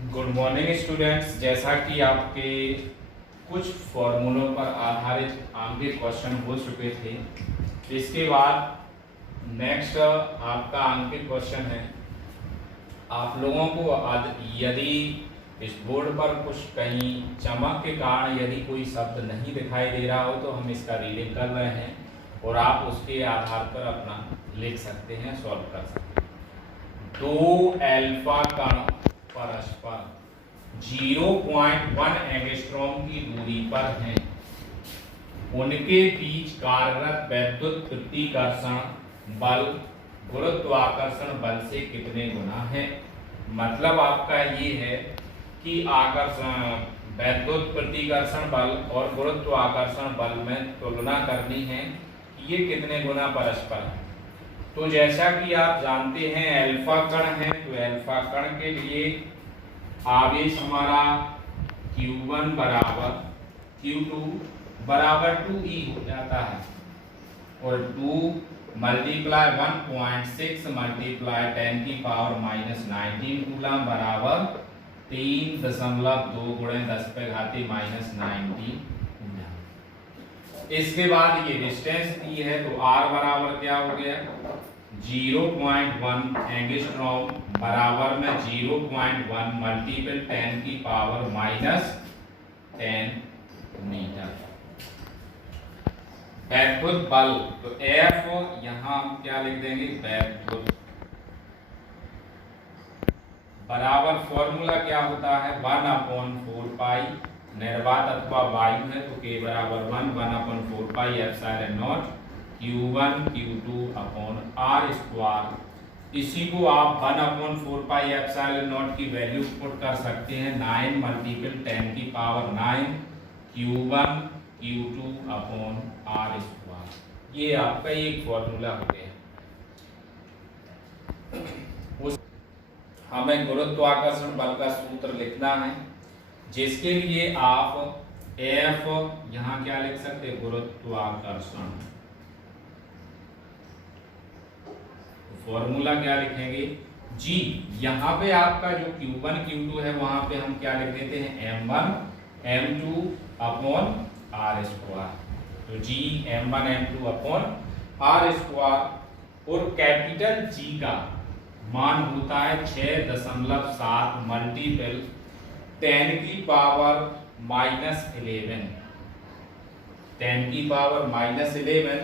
Good morning students. जैसा कि आपके कुछ फॉर्मूलों पर आधारित आगे क्वेश्चन हो चुके थे, इसके बाद नेक्स्ट आपका अंकित क्वेश्चन है। आप लोगों को यदि इस बोर्ड पर कुछ कहीं चमक के कारण यदि कोई शब्द नहीं दिखाई दे रहा हो तो हम इसका रीडिंग कर रहे हैं और आप उसके आधार पर अपना लिख सकते हैं, सॉल्व कर सकते हैं। दो अल्फा कण परस्पर 0.1 एंगस्ट्रॉम की दूरी पर हैं। उनके बीच कार्यरत वैद्युत प्रतिकर्षण बल गुरुत्वाकर्षण बल से कितने गुना है। मतलब आपका ये है कि आकर्षण वैद्युत प्रतिकर्षण बल और गुरुत्वाकर्षण बल में तुलना करनी है कि ये कितने गुना परस्पर है। तो जैसा कि आप जानते हैं अल्फा कण है, तो अल्फा कण के लिए आवेश हमारा Q1 बराबर Q2 बराबर 2E हो जाता है और 2 मल्टीप्लाई 1.6 मल्टीप्लाई 10 की पावर -19 कूलम बराबर 3.2 गुणे 10 पे घाती -19 कूलम। इसके बाद ये डिस्टेंस दी है तो R बराबर क्या हो गया 0.1 एंगस्ट्रॉम बराबर में 0.1 मल्टीपल 10 की पावर -10 मीटर। वैद्युत बल तो F यहां हम क्या लिख देंगे वैद्युत बराबर फॉर्मूला क्या होता है 1/4 पाई। निर्वात अथवा वायु है तो K बराबर 1/4 pi epsilon not Q1 Q2 upon R square. इसी को आप 1/4 पाई एप्सिलॉन नॉट की वैल्यू पुट कर सकते हैं 9 मल्टीपल 10 की power 9 Q1 Q2 upon R square. ये आपका एक फॉर्मूला हो गया। हमें गुरुत्वाकर्षण बल का सूत्र लिखना है जिसके लिए आप F यहां क्या लिख सकते हैं गुरुत्वाकर्षण। फॉर्मूला क्या लिखेंगे G। यहाँ पे आपका जो Q1 Q2 है वहां पे हम क्या लिख देते हैं M1 M2 upon R square. तो G M1 M2 upon R square और कैपिटल G का मान होता है 6.7 मल्टीपल 10 की पावर -11 10 की पावर -11।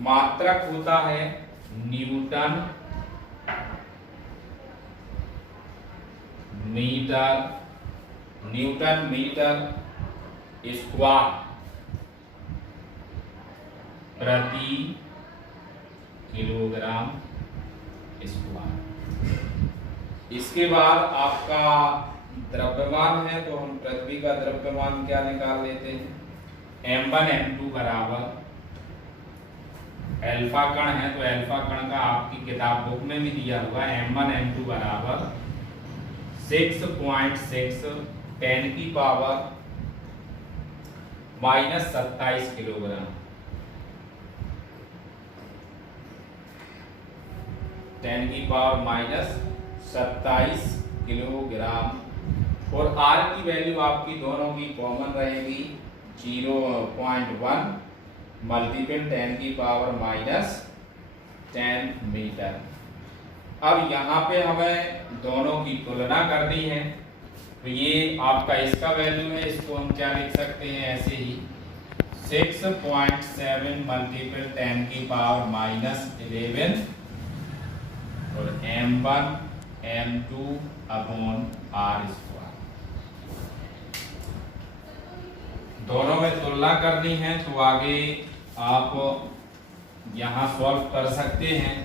मात्रक होता है न्यूटन मीटर स्क्वायर प्रति किलोग्राम स्क्वायर। इसके बाद आपका द्रव्यमान है तो हम पृथ्वी का द्रव्यमान क्या निकाल लेते हैं M1 M2 बराबर अल्फा कण है तो अल्फा कण का आपकी किताब बुक में भी दिया हुआ है M1 M2 बराबर 6.6 10 की पावर -27 किलोग्राम 10 की पावर -27 किलोग्राम। और R की वैल्यू आपकी दोनों की कॉमन रहेगी 0.1 मल्टीपल 10 की पावर -10 मीटर। अब यहाँ पे हमें दोनों की तुलना करनी है तो ये आपका इसका वैल्यू है, इसको हम क्या लिख सकते हैं ऐसे ही 6.7 मल्टीपल 10 की पावर -11 और M1 M2 upon R square. दोनों में तुलना करनी है तो आगे आप यहां सॉल्व कर सकते हैं।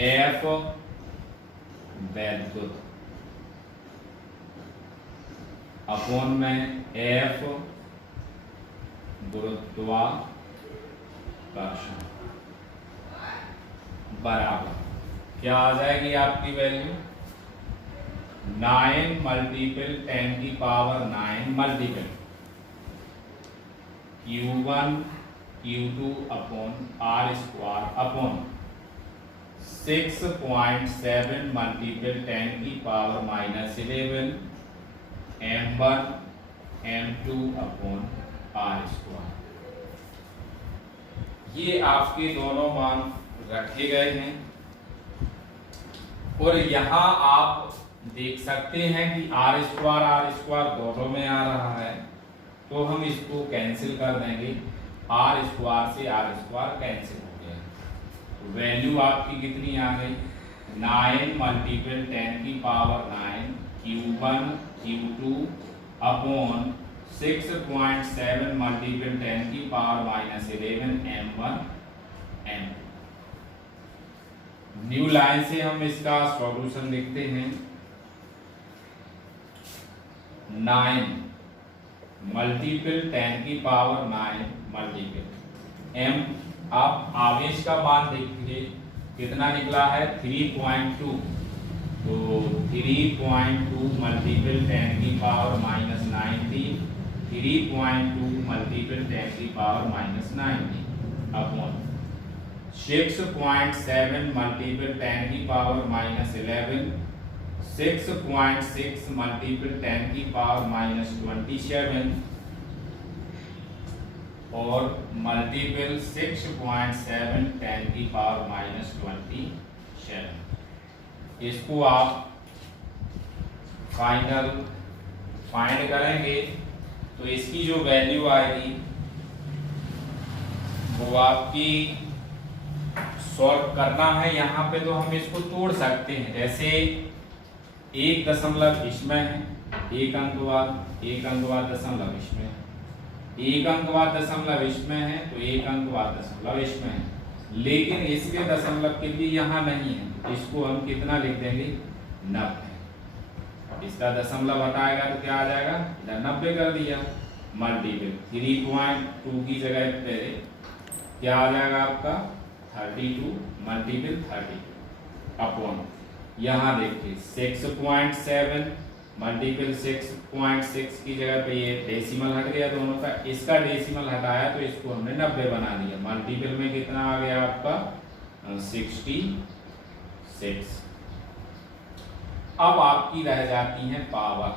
F वैद्युत अपॉन में F गुरुत्वाकर्षण बराबर क्या आ जाएगी आपकी वैल्यू 9 मल्टीपल 10 की power 9 multiple Q1 Q2 upon R square upon 6.7 multiple 10 की power -11 m1 m2 upon r²। ये आपके दोनों मान रखे गए हैं और यहाँ आप देख सकते हैं कि r² दोनों में आ रहा है, तो हम इसको कैंसिल कर देंगे। r² से r² कैंसिल हो गया, तो वैल्यू आपकी कितनी आ गई? 9 मल्टीपल 10 की power 9 Q1 Q2 upon 6.7 multiple 10 की power -11 m1 m2। New line से हम इसका सॉल्यूशन लिखते हैं। 9 मल्टीपल 10 की पावर 9 मल्टीपल m। आप आवेश का मान देखिए कितना निकला है? 3.2। तो 3.2 मल्टीपल 10 की पावर -19 3.2 मल्टीपल 10 की पावर -19 अपॉन 6.7 मल्टीपल 10 की पावर -11 6.6 मल्टीपल 10 की पावर -27 और मल्टीपल 6.7 10 की पावर -27। इसको आप फाइंड करेंगे तो इसकी जो वैल्यू आएगी वो आपकी सॉल्व करना है। यहाँ पे तो हम इसको तोड़ सकते हैं, जैसे 1 दशमलव इसमें है, 1 अंक बाद दशमलव इसमें है, 1 अंक बाद दशमलव इसमें है, तो 1 अंक बाद दशमलव इसमें है। लेकिन इसके दशमलव के लिए यहाँ नहीं है, इसको हम कितना लिख देंगे? 90। इसका दशमलव हटाएगा तो क्या आ जाएगा? इधर 90 कर दिया। मल्टीपल 3.2 की जगह पे क्या आ जाएगा आपका? 32 मल्टीपल 32 अपॉन यहाँ देखिए 6.7 मल्टीपल 6.6 की जगह पे ये डेसिमल हट गया दोनों का, इसका डेसिमल हटाया तो इसको हमने 90 बना दिया। मल्टीपल में कितना आ गया आपका? 66। अब आपकी रह जाती है पावर।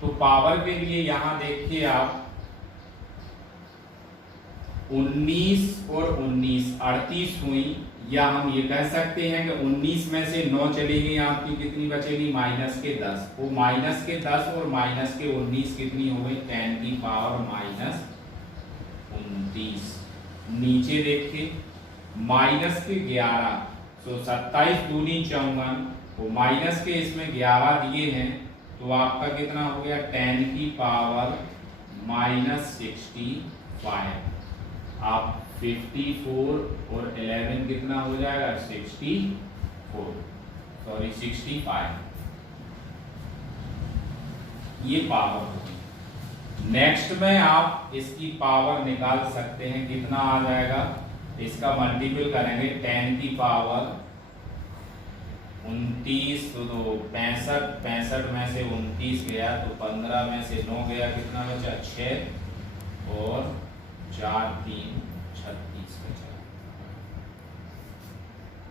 तो पावर के लिए यहाँ देखिए आप 19 और 19 38 हुई, या हम ये कह सकते हैं कि 19 में से 9 चली गई, आपकी कितनी बचेगी? -10। वो -10 और -19 कितनी हो गई? 10 की पावर -29। नीचे देखिए -11, तो 27 दूनी 54, वो माइनस के इसमें 11 दिए हैं, तो आपका कितना हो गया? 10 की पावर -65। आप 54 और 11 कितना हो जाएगा? 65। ये पावर होगी। नेक्स्ट में आप इसकी पावर निकाल सकते हैं, कितना आ जाएगा? इसका मल्टीपल करेंगे 10 की पावर 29, तो 65 में से 29 गया तो 15 में से 9 गया, कितना बचा? 6 और 4 3 36 बचा।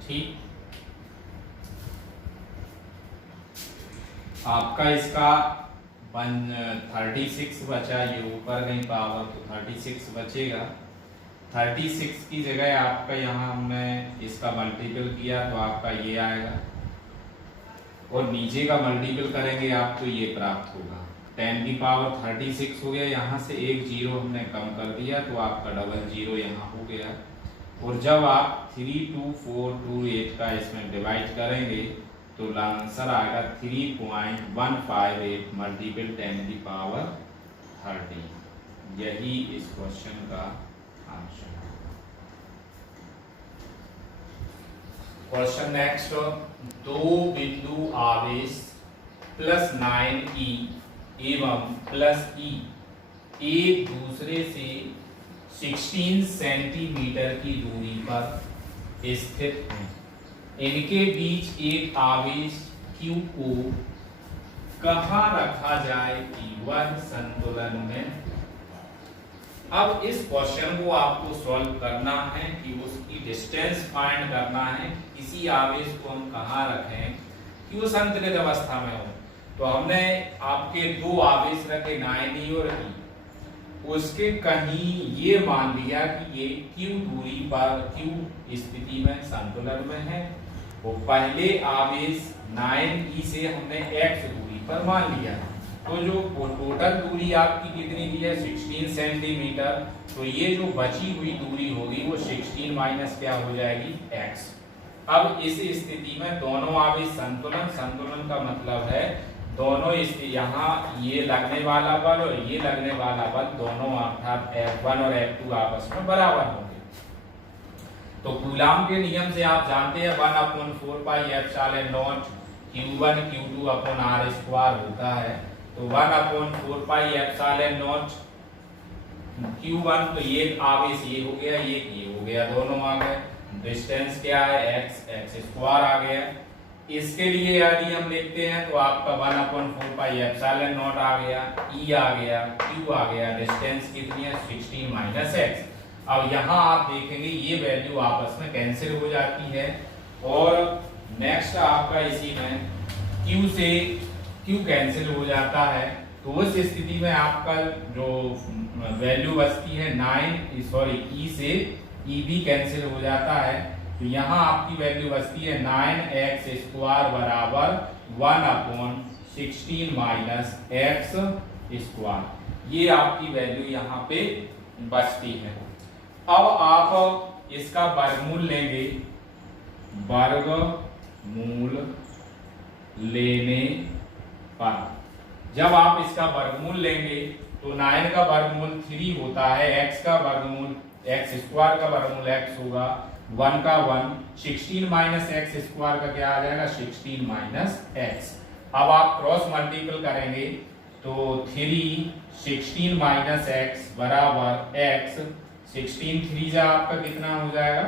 ठीक, आपका इसका 36 बचा, ये ऊपर गई पावर तो 36 बचेगा। 36 की जगह आपका यहाँ हमने इसका मल्टीपल किया तो आपका ये आएगा, और नीचे का मल्टीपल करेंगे आप तो ये प्राप्त होगा। 10 की पावर 36 हो गया, यहाँ से एक जीरो हमने कम कर दिया तो आपका डबल जीरो यहाँ हो गया। और जब आप 32428 का इसमें डिवाइड करेंगे तो आंसर आएगा 3.158 मल्टीपल 10 की पावर 30। यही इस क्वेश्चन का आंसर है। क्वेश्चन नेक्स्ट, दो बिंदु आवेश +9e एवं +e एक दूसरे से 16 सेंटीमीटर की दूरी पर स्थित हैं। इनके बीच एक आवेश Q को कहाँ रखा जाए कि वह संतुलन में अब इस क्वेश्चन को आपको सॉल्व करना है कि उसकी डिस्टेंस फाइंड करना है, किसी आवेश को हम कहाँ रखें कि वो संतुलित अवस्था में हो। तो हमने आपके दो आवेश रखे 9e और e, उसके कहीं ये मान लिया कि ये q दूरी पर q स्थिति में संतुलन में है। वो पहले आवेश 9e से हमने x दूरी पर मान लिया, तो जो टोटल दूरी आपकी कितनी दी है 16 सेंटीमीटर, तो ये जो बची हुई दूरी होगी वो 16 माइनस क्या हो जाएगी x। अब इस स्थिति में दोनों आवेश संतुलन, संतुलन का मतलब है दोनों यहाँ ये लगने वाला बल और ये लगने वाला बल दोनों अर्थात F1 और F2 आपस में बराबर होंगे। तो कूलाम के नियम से आप जानते हैं 1/4 pi epsilon not Q1 Q2 upon R square होता है। तो 1/4 पाई एप्सिलॉन नॉट Q1, तो ये आवेश ये हो गया, ये हो गया, दोनों आ गए। डिस्टेंस क्या है x स्क्वायर आ गया। इसके लिए यदि हम लिखते हैं तो आपका 1/4 पाई एप्सिलॉन नॉट आ गया, e आ गया, q आ गया, डिस्टेंस कितनी है 16 माइनस x। अब यहाँ आप देखेंगे ये वैल्यू आपस में कैंसिल हो जाती है और नेक्स्ट आपका इसी में q से q कैंसिल हो जाता है। तो उस स्थिति में आपका जो वैल्यू बचती है e से e भी कैंसिल हो जाता है। तो यहाँ आपकी वैल्यू बचती है 9x स्क्वायर बराबर 1/16 माइनस x स्क्वायर। ये आपकी वैल्यू यहाँ पे बचती है। अब आप इसका वर्गमूल लेंगे, वर्गमूल लेने पर जब आप इसका वर्गमूल लेंगे तो 9 का वर्गमूल 3 होता है, x का वर्गमूल x स्क्वायर का वर्गमूल x होगा, 1 का 1, 16 माइनस एक्स स्क्वायर का क्या आ जाएगा 16 माइनस एक्स। अब आप क्रॉस मल्टीपल करेंगे तो 3 16 माइनस एक्स बराबर एक्स, 16 3 जा आपका कितना हो जाएगा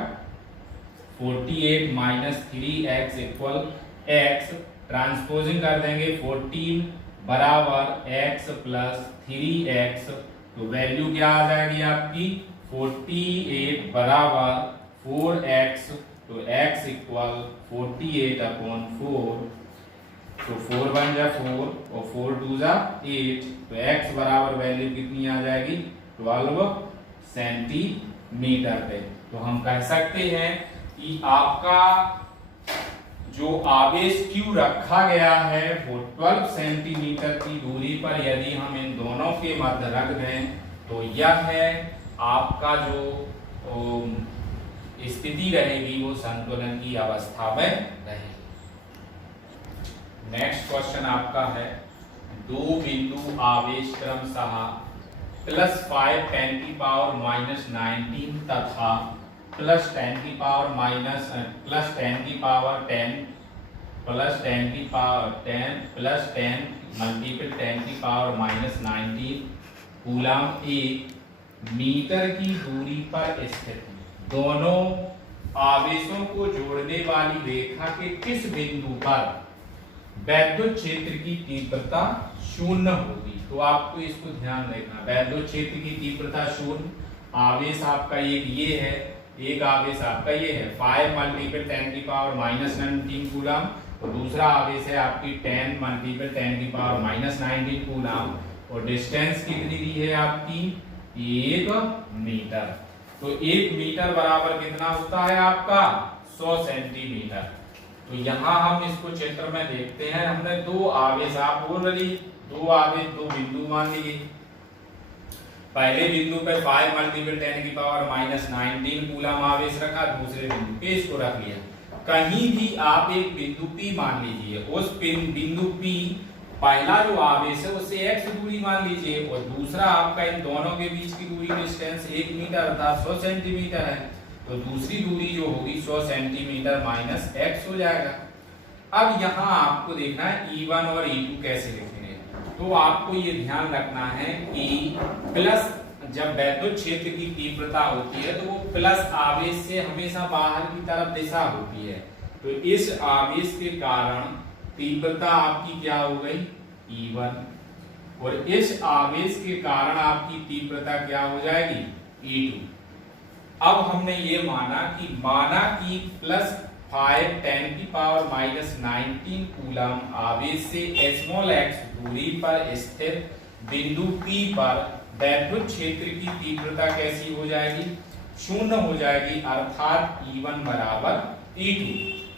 48 minus 3x equal x। Transposing कर देंगे 14 बराबर x प्लस 3x, तो वैल्यू क्या आ जाएगी आपकी 48 बराबर 4x, तो x इक्वल 48/4, तो 4 1 जा 4 और 4 2 जा 8, तो x बराबर वैल्यू कितनी आ जाएगी 12 सेंटीमीटर पे। तो हम कह सकते हैं कि आपका जो आवेश q रखा गया है वो 12 सेंटीमीटर की दूरी पर यदि हम इन दोनों के मध्य रख दें तो यह है आपका जो स्थिति रहेगी वो संतुलन की अवस्था में रहेगी। नेक्स्ट क्वेश्चन आपका है, दो बिंदु आवेश क्रमशः +5 10 की पावर -19 तथा +10 की पावर 10 की पावर 10 +10 की पावर 10 +10 मल्टीपल 10 की पावर -19 कूलम एक मीटर की दूरी पर स्थित। दोनों आवेशों को जोड़ने वाली रेखा के किस बिंदु पर वैद्युत क्षेत्र की तीव्रता शून्य होगी। तो आपको इसको ध्यान रखना, वैद्युत क्षेत्र की तीव्रता शून्य, आवेश आपका एक ये है, एक आवेश आपका ये है 5 मल्टीपल 10 की पावर -19 कूलम और दूसरा आवेश है आपकी 10 मल्टीपल 10 की पावर -19 कूलम और डिस्टेंस कितनी दी है आपकी 1 मीटर। तो 1 मीटर बराबर कितना होता है आपका 100 सेंटीमीटर। तो यहाँ हम इसको चित्र में देखते हैं, हमने दो आवेश आप ऑलरेडी दो आवेश दो बिंदु मान लिए। पहले बिंदु पे 5 मल्टीपल 10 की पावर -19 कूलम आवेश रखा, दूसरे बिंदु पे इसको रख लिया। कहीं भी आप एक बिंदु P मान लीजिए, उस बिंदु P पहला जो आवेश है उससे x दूरी मान लीजिए और दूसरा आपका इन दोनों के बीच की दूरी डिस्टेंस 1 मीटर अर्थात 100 सेंटीमीटर है। तो दूसरी दूरी जो होगी 100 सेंटीमीटर माइनस x हो जाएगा। अब यहाँ आपको देखना है E1 और E2 कैसे लिखेंगे। तो आपको ये ध्यान रखना है कि प्लस जब वैद्युत क्षेत्र की तीव्रता होती है तो वो प्लस आवेश से हमेशा बाहर की तरफ दिशा होती है। तो इस आवेश के कारण तीव्रता आपकी क्या हो गई E1 और इस आवेश के कारण आपकी तीव्रता क्या हो जाएगी E2। अब हमने ये माना कि प्लस 5 × 10⁻⁻19 कूलम आवेश से स्मॉल x दूरी पर स्थित बिंदु P पर वैद्युत क्षेत्र की तीव्रता कैसी हो जाएगी, शून्य हो जाएगी, अर्थात E1 बराबर E2।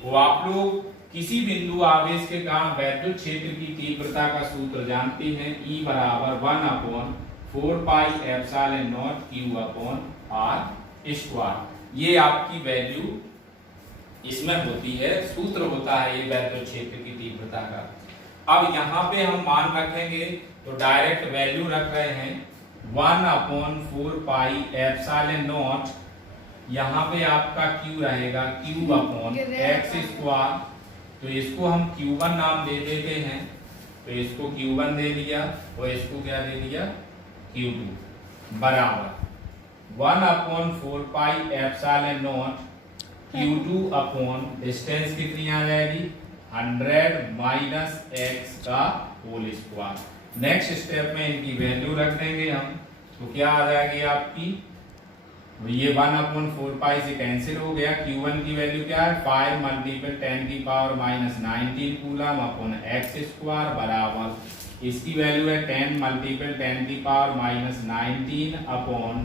वो आप लोग किसी बिंदु आवेश के कारण वैद्युत क्षेत्र की तीव्रता का सूत्र जानते हैं, E बराबर 1/4πε0 Q/r²। ये आपकी वैल्यू इसमें होती है, सूत्र होता है ये वैद्युत क्षेत्र की तीव्रता का। अब यहाँ पे हम मान रखेंगे तो डायरेक्ट वैल्यू रख रहे हैं 1/4πε0। यहाँ पे आपका Q रहेगा Q/x²। तो इसको हम Q1 नाम दे देते हैं, तो इसको Q1 दे दिया और इसको क्या दे दिया Q2 बराबर 1/4πε0 Q2 डिस्टेंस कितनी आ जाएगी 100 - x²। नेक्स्ट स्टेप में इनकी वैल्यू रख देंगे हम, तो क्या आ जाएगी आपकी, ये 1/4π से कैंसिल हो गया। Q1 की वैल्यू क्या है 5 × 10⁻⁻19 कूलम x² बराबर, इसकी वैल्यू है 10 × 10⁻⁻19 100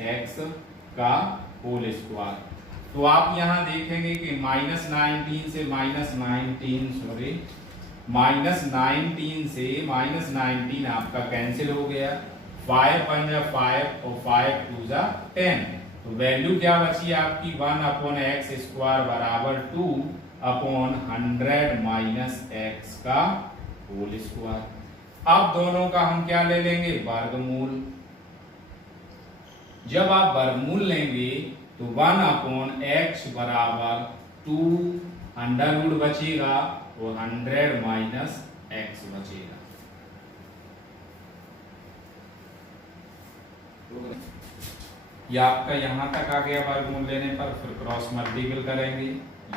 - x²। तो आप यहाँ देखेंगे कि -19 से -19 आपका कैंसिल हो गया, 5 × 5 और 5 × 2 = 10। तो वैल्यू क्या बची आपकी 1/x² बराबर 2/100 - x²। अब दोनों का हम क्या ले लेंगे वर्गमूल। जब आप वर्गमूल लेंगे तो 1/x बराबर 2 अंडर रूट बचेगा और 100 - x बचेगा। ये आपका यहाँ तक आ गया वर्गमूल लेने पर, फिर क्रॉस मल्टीपल करेंगे,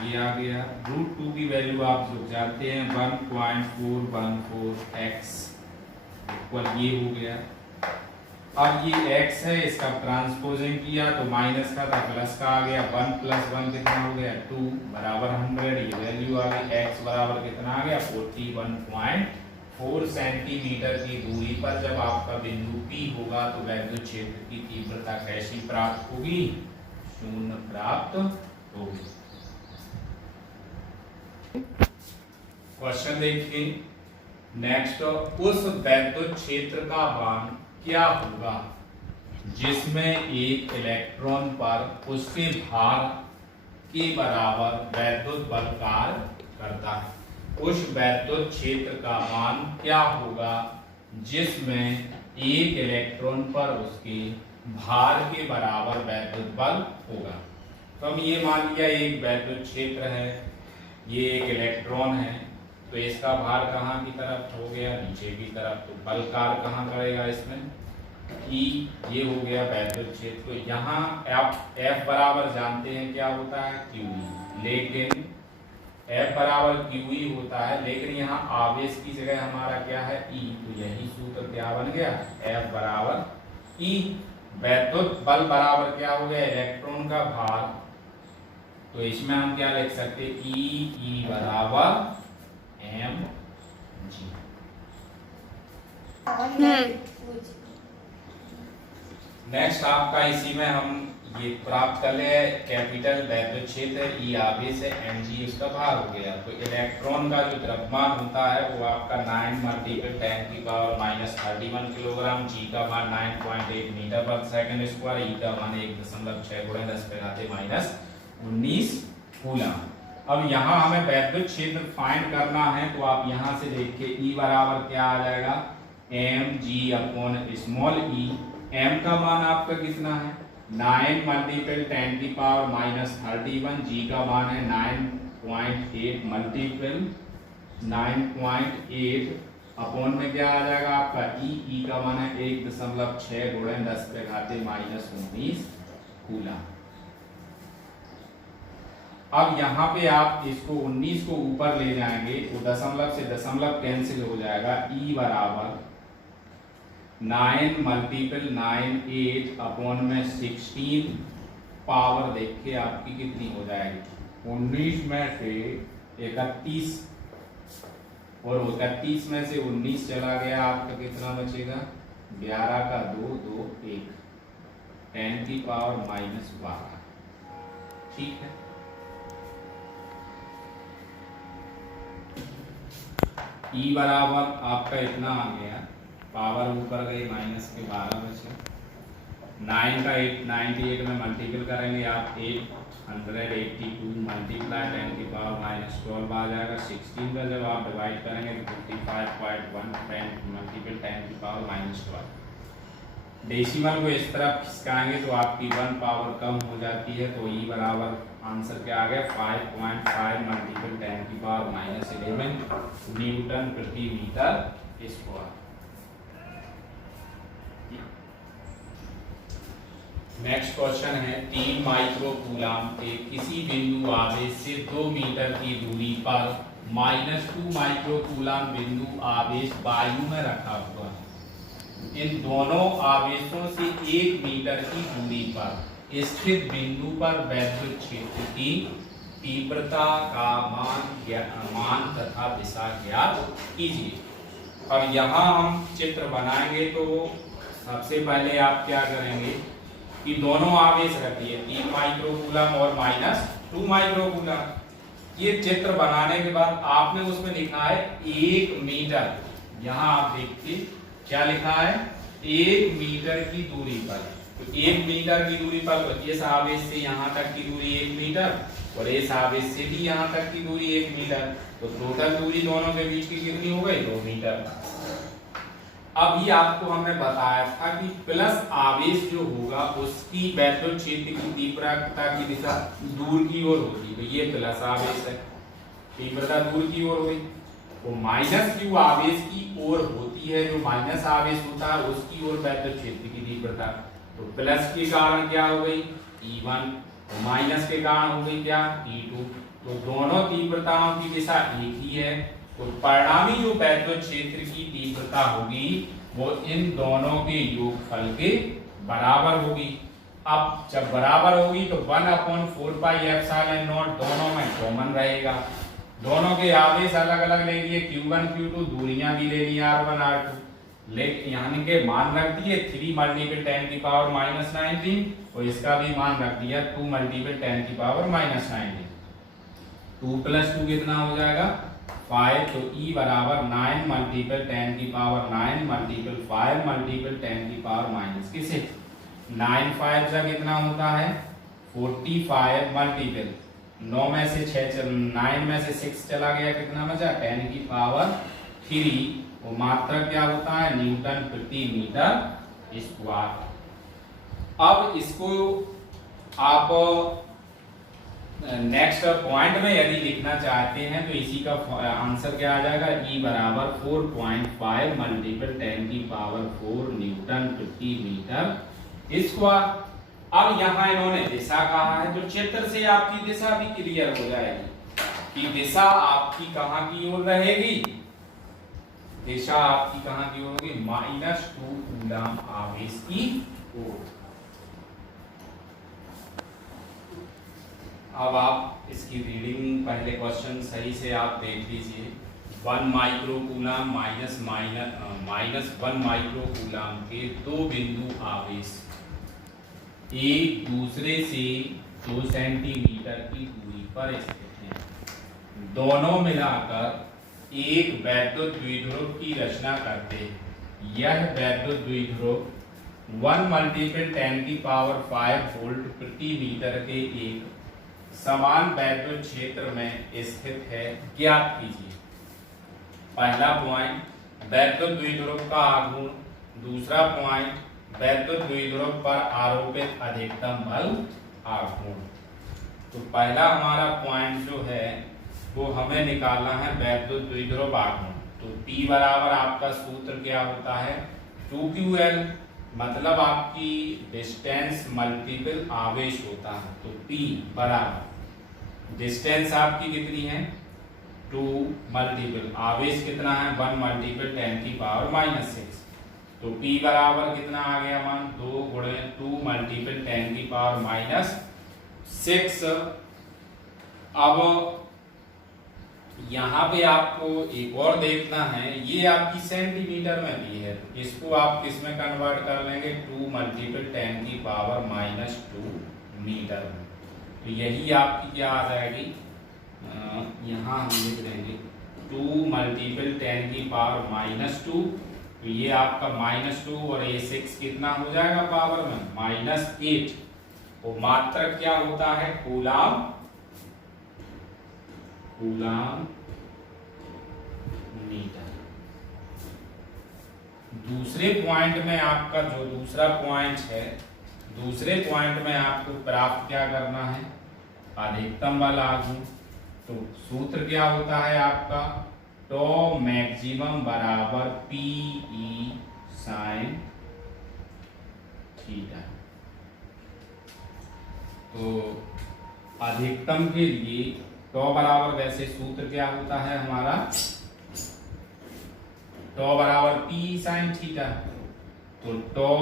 ये आ गया। √2 की वैल्यू आप जो जानते हैं 1.414x इक्वल ये हो गया। अब ये x है, इसका ट्रांसपोजिंग किया तो माइनस का था प्लस का आ गया, 1 + 1 कितना हो गया 2 बराबर 100। ये वैल्यू आ गई, x बराबर कितना आ गया 41.4 सेंटीमीटर की दूरी पर जब आपका बिंदु P होगा तो वैद्युत क्षेत्र की तीव्रता कैसी प्राप्त होगी, शून्य प्राप्त होगी। क्वेश्चन देखिए नेक्स्ट, उस वैद्युत क्षेत्र का मान क्या होगा जिसमें एक इलेक्ट्रॉन पर उसके भार के बराबर वैद्युत बल कार्य करता है। उस वैद्युत क्षेत्र का मान क्या होगा जिसमें एक इलेक्ट्रॉन पर उसके भार के बराबर वैद्युत बल होगा। तो हम ये मान लिया एक वैद्युत क्षेत्र है, ये एक इलेक्ट्रॉन है, तो इसका भार कहाँ की तरफ हो गया नीचे की तरफ, तो बल कार्य कहाँ करेगा इसमें E, ये हो गया वैद्युत क्षेत्र। तो यहाँ F बराबर जानते हैं क्या होता है QE, लेकिन F बराबर QE होता है, लेकिन यहाँ आवेश की जगह हमारा क्या है E, तो यही सूत्र क्या बन गया F बराबर E। वैद्युत बल बराबर क्या हो गया इलेक्ट्रॉन का भार, तो इसमें हम क्या लिख सकते E बराबर mg। नेक्स्ट आपका इसी में हम ये प्राप्त कर ले, कैपिटल वैद्युत क्षेत्र E आवेश है, mg उसका भार हो गया। तो इलेक्ट्रॉन का जो द्रव्यमान होता है वो आपका 9 × 10⁻⁻31 किलोग्राम, g का मान 9.8 मीटर/सेकंड², E का मान 1.6 × 10⁻⁻19 कूलम। अब यहाँ हमें वैद्युत क्षेत्र फाइंड करना है, तो आप यहाँ से देखिए E बराबर क्या आ जाएगा mg/e। m का मान आपका कितना है 9 × 10⁻31, g का मान है 9.8 9.8 अपॉन में क्या आ जाएगा आपका E का मान है 1.6 × 10⁻⁻19 कूलम। अब यहाँ पे आप इसको 19 को ऊपर ले जाएंगे तो दशमलव से दशमलव कैंसिल हो जाएगा। ई बराबर 9 मल्टीपल 9 8 अपॉन में 16 पावर देखिए आपकी कितनी हो जाएगी 19 में से 31 और 31 में से 19 चला गया आपका कितना बचेगा 11 का 2 2 1 10 की पावर -12। ठीक है, ई बराबर आपका इतना आ गया, पावर ऊपर गई माइनस के 12 बचे। 9 का 98 में मल्टीपल करेंगे आप 882 मल्टीप्लाई 10 की पावर -12 आ जाएगा। 16 का जब आप डिवाइड करेंगे तो 55.1 मल्टीपल 10 की पावर -12। डेसिमल को इस तरफ खिसकाएंगे तो आपकी 1 पावर कम हो जाती है, तो ई बराबर आंसर क्या आ गया 5.5 मल्टीपल 10 की पावर -11 न्यूटन प्रति मीटर स्क्वायर। नेक्स्ट क्वेश्चन है 3 माइक्रो कूलाम के किसी बिंदु आवेश से 2 मीटर की दूरी पर -2 माइक्रो कूलाम बिंदु आवेश वायु में रखा हुआ है। इन दोनों आवेशों से 1 मीटर की दूरी पर स्थित बिंदु पर वैद्युत क्षेत्र की तीव्रता का मान तथा दिशा ज्ञात कीजिए। और यहाँ हम चित्र बनाएंगे तो सबसे पहले आप क्या करेंगे कि दोनों आवेश रखिए 3 माइक्रो कूलम और -2 माइक्रो कूलम। ये चित्र बनाने के बाद आपने उसमें लिखा है 1 मीटर, यहाँ आप देखिए क्या लिखा है 1 मीटर की दूरी पर। तो 1 मीटर की दूरी पर इस आवेश से यहाँ तक की दूरी 1 मीटर और इस आवेश से भी यहाँ तक की दूरी 1 मीटर, तो टोटल दूरी दोनों के बीच की कितनी हो गई 2 मीटर। अभी आपको हमने बताया था कि प्लस आवेश जो होगा उसकी वैद्युत क्षेत्र की तीव्रता की दिशा दूर की ओर होगी, तो ये प्लस आवेश है, तीव्रता दूर की ओर हुई। वो माइनस क्यू आवेश की ओर होती है, जो माइनस आवेश होता है उसकी ओर वैद्युत क्षेत्र की तीव्रता। तो प्लस के कारण क्या हो गई E1, तो माइनस के कारण हो गई क्या E2। तो दोनों तीव्रताओं की दिशा एक ही है, तो परिणामी जो वैद्युत क्षेत्र की तीव्रता होगी वो इन दोनों के योगफल के बराबर होगी। अब जब बराबर होगी तो 1/4πε0 दोनों में कॉमन रहेगा। दोनों के आवेश अलग अलग ले लिए Q1 Q2, दूरियां भी ले ली R1 R2, लेकिन यानी के मान रख दिए 3 मल्टीपल 10 की पावर -19 और इसका भी मान रख दिया 2 मल्टीपल 10 की पावर -19। 2 + 2 कितना हो जाएगा 5, तो E बराबर 9 मल्टीपल 10 की पावर 9 मल्टीपल 5 मल्टीपल 10 की पावर -6। 9 5 का कितना होता है 45 मल्टीपल 9 में से 6 9 में से 6 चला गया, कितना बचा 10 की पावर 3। वो मात्रक क्या होता है न्यूटन प्रति मीटर स्क्वायर। अब इसको आप नेक्स्ट पॉइंट में यदि लिखना चाहते हैं तो इसी का आंसर क्या आ जाएगा E बराबर 4.5 मल्टीपल 10 की पावर 4 न्यूटन प्रति मीटर स्क्वायर। अब यहाँ इन्होंने दिशा कहा है, तो चित्र से आपकी दिशा भी क्लियर हो जाएगी कि दिशा आपकी कहाँ की ओर रहेगी, दिशा आपकी कहाँ की ओर होगी -2 कूलम आवेश की ओर। अब आप इसकी रीडिंग पहले क्वेश्चन सही से आप देख लीजिए। 1 माइक्रो कूलम -1 माइक्रो कूलम के 2 बिंदु आवेश एक दूसरे से 2 सेंटीमीटर की दूरी पर स्थित हैं। दोनों मिलाकर एक वैद्युत द्विध्रुव की रचना करते हैं। यह वैद्युत द्विध्रुव 1 मल्टीपल 10 की पावर 5 वोल्ट प्रति मीटर के एक समान वैद्युत क्षेत्र में स्थित है, ज्ञात कीजिए। पहला पॉइंट वैद्युत द्विध्रुव का आघूर्ण, दूसरा पॉइंट वैद्युत द्विध्रुव पर आरोपित अधिकतम बल आघूर्ण। तो पहला हमारा पॉइंट जो है वो हमें निकालना है वैद्युत द्विध्रुव आघूर्ण। तो P बराबर आपका सूत्र क्या होता है 2QL, मतलब आपकी डिस्टेंस मल्टीपल आवेश होता है। तो P बराबर डिस्टेंस आपकी कितनी है 2 मल्टीपल आवेश कितना है 1 मल्टीपल 10⁻⁻⁶ तो P बराबर कितना आ गया मान 2 गुणे 2 मल्टीपल 10⁻⁻⁶। अब यहाँ पे आपको एक और देखना है, ये आपकी सेंटीमीटर में भी है, तो इसको आप किस में कन्वर्ट कर लेंगे 2 मल्टीपल 10⁻⁻² मीटर में। तो यही आपकी क्या आ जाएगी, यहाँ हम लिख देंगे 2 मल्टीपल 10⁻⁻², तो ये आपका -2 और ये 6 कितना हो जाएगा पावर में -8। तो मात्रक क्या होता है कूलाम मीटर। दूसरे पॉइंट में आपका जो दूसरा पॉइंट है, दूसरे पॉइंट में आपको प्राप्त क्या करना है अधिकतम बल आघूर्ण। तो सूत्र क्या होता है आपका टॉ मैक्सिमम बराबर PE sin थीटा। तो अधिकतम के लिए टॉ बराबर, वैसे सूत्र क्या होता है हमारा टॉ बराबर PE sin थीटा, तो टॉ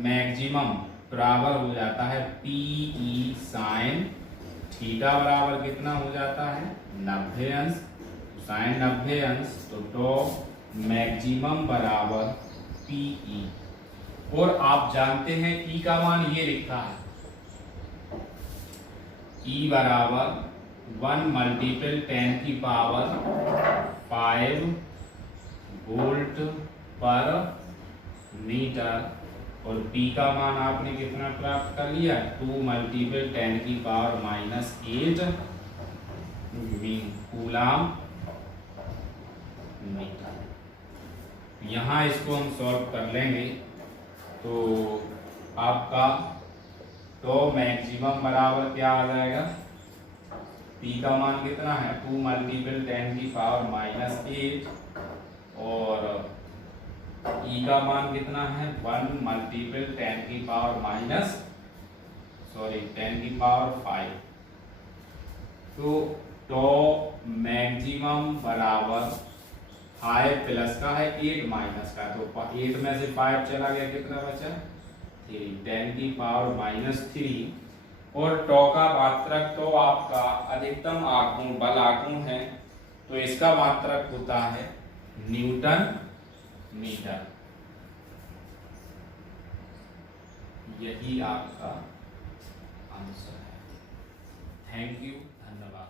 मैक्सिमम बराबर हो जाता है PE sin थीटा बराबर कितना हो जाता है 90 अंश, साइन 90 अंश, तो टॉ मैक्सिमम बराबर PE। और आप जानते हैं E का मान ये लिखा है E बराबर 1 मल्टीपल 10⁵ वोल्ट पर मीटर, और P का मान आपने कितना प्राप्त कर लिया 2 मल्टीपल 10⁻⁸ कूलाम मीटर। यहाँ इसको हम सॉल्व कर लेंगे, तो आपका टॉ मैक्सिमम बराबर क्या आ जाएगा, P का मान कितना है 2 मल्टीपल 10⁻⁸ और E का मान कितना है 1 मल्टीपल 10⁵। तो टॉ मैक्सिमम बराबर 5 प्लस का है 8 माइनस का, तो 8 में से 5 चला गया कितना बचा 3 10⁻⁻3। और टॉ का मात्रक तो आपका अधिकतम आघूर्ण बल आघूर्ण है, तो इसका मात्रक होता है न्यूटन मीटर। यही आपका आंसर है। थैंक यू, धन्यवाद।